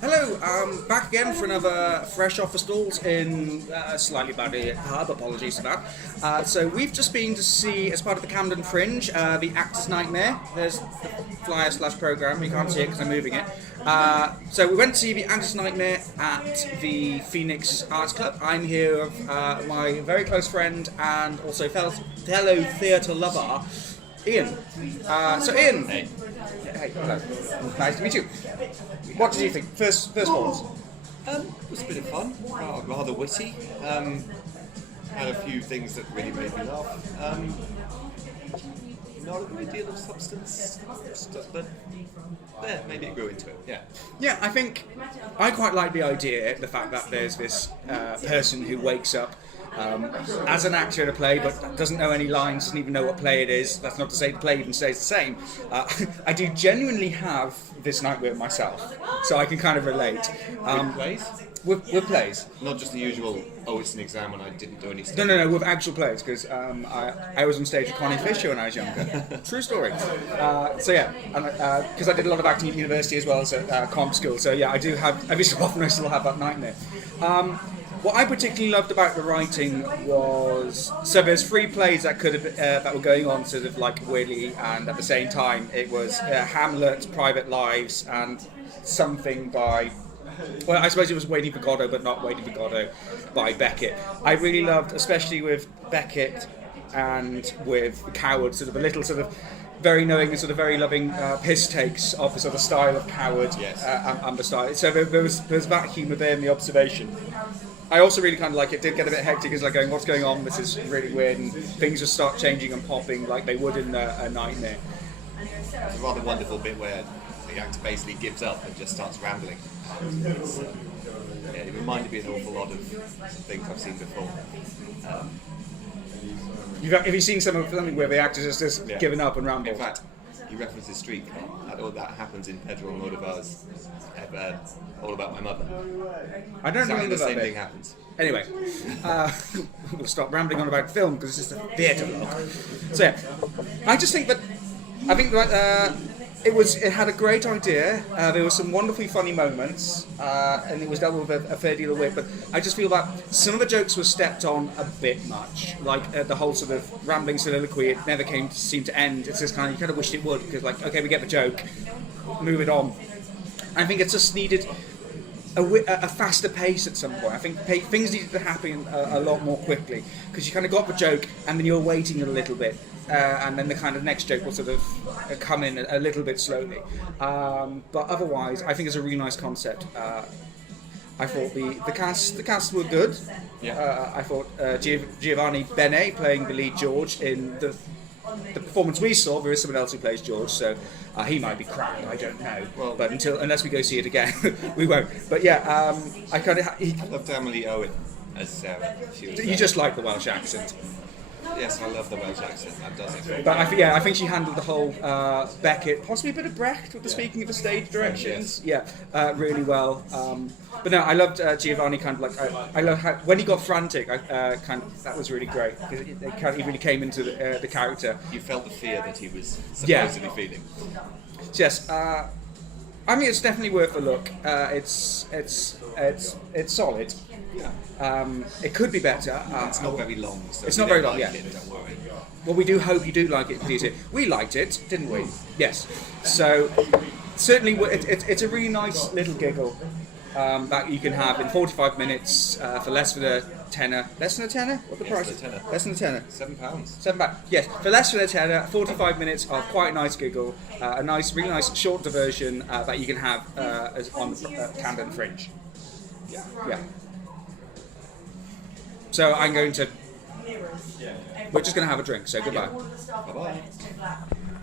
Hello, back again for another Fresh Off the Stalls in slightly bad pub, apologies for that. So we've just been to see, as part of the Camden Fringe, the Actor's Nightmare. There's the flyer slash programme, you can't see it because I'm moving it. So we went to see the Actor's Nightmare at the Phoenix Arts Club. I'm here with my very close friend and also fellow theatre lover, Ian. So Ian, hey, hello. Nice to meet you. What did you think? First thoughts? It was a bit of fun, rather witty. Had a few things that really made me laugh. Not a great deal of substance stuff, but there, maybe it grew into it. Yeah. Yeah, I think I quite like the idea, the fact that there's this person who wakes up as an actor in a play but doesn't know any lines, doesn't even know what play it is. That's not to say the play even stays the same. I do genuinely have this nightmare myself, so I can kind of relate. With plays? With plays. Not just the usual, oh, it's an exam and I didn't do any stuff. No, with actual plays, because I was on stage with Connie Fisher when I was younger. True story. So yeah, because I did a lot of acting at university as well as at comp school, so yeah, I do have, every so often I still have that nightmare. What I particularly loved about the writing was, so there's three plays that could have that were going on sort of like weirdly, and at the same time it was Hamlet, Private Lives, and something by, well, I suppose it was Waiting for Godot, but not Waiting for Godot by Beckett. I really loved, especially with Beckett and with Coward, sort of a little sort of very knowing and sort of very loving piss takes of the sort of style of Coward. Yes. And the style. So there was that humour there in the observation. I also really kind of like it. Did get a bit hectic, it's like going, what's going on? This is really weird, and things just start changing and popping like they would in a Nightmare. It's a rather wonderful bit where the actor basically gives up and just starts rambling. It reminded me an awful lot of things I've seen before. Have you seen something where the actor's just given up and rambled? In fact, you referenced the streak. That happens in Pedro Almodovar's All About My Mother. I don't Exactly remember the that same bit. thing happens. Anyway, we'll stop rambling on about film because it's just a theatre log. So yeah, I think that it had a great idea. There were some wonderfully funny moments, and it was dealt with a fair deal of wit. But I just feel that some of the jokes were stepped on a bit much. Like the whole sort of rambling soliloquy, it never seemed to end. It's just kind of, you kind of wished it would, because like, okay, we get the joke, move it on. I think it just needed a faster pace at some point. I think things needed to happen a lot more quickly, because you kind of got the joke and then you're waiting a little bit, and then the kind of next joke will sort of come in a little bit slowly. But otherwise, I think it's a really nice concept. I thought the cast were good. Yeah. I thought Giovanni Bene playing the lead George in the performance we saw. There is someone else who plays George, so he might be crap. I don't know. Well, but unless we go see it again, we won't. But yeah, I kind of. I loved Emily Owen as Sarah. You just like the Welsh accent. Yes, I love the Welsh accent. That does it. But I think she handled the whole Beckett, possibly a bit of Brecht with the speaking of the stage directions. Yes. Yeah, really well. But no, I loved Giovanni. Kind of like I love how when he got frantic. That was really great, because he really came into the character. You felt the fear that he was supposedly feeling. So yes, I mean it's definitely worth a look. It's solid. Yeah. It could be better. It's not very long. So it's not very long. Like Yeah. it, don't worry. Well, we do hope you do like it, Peter. We liked it, didn't we? Yes. So certainly, it's a really nice little giggle that you can have in 45 minutes for less than a tenner. Less than a tenner? What the Yes, price? a tenner. Less than a tenner. £7. £7. Yes, for less than a tenner, 45 minutes of quite a nice giggle, a really nice short diversion that you can have on the Camden Fringe. Yeah. So we're just going to have a drink, so goodbye. Bye-bye.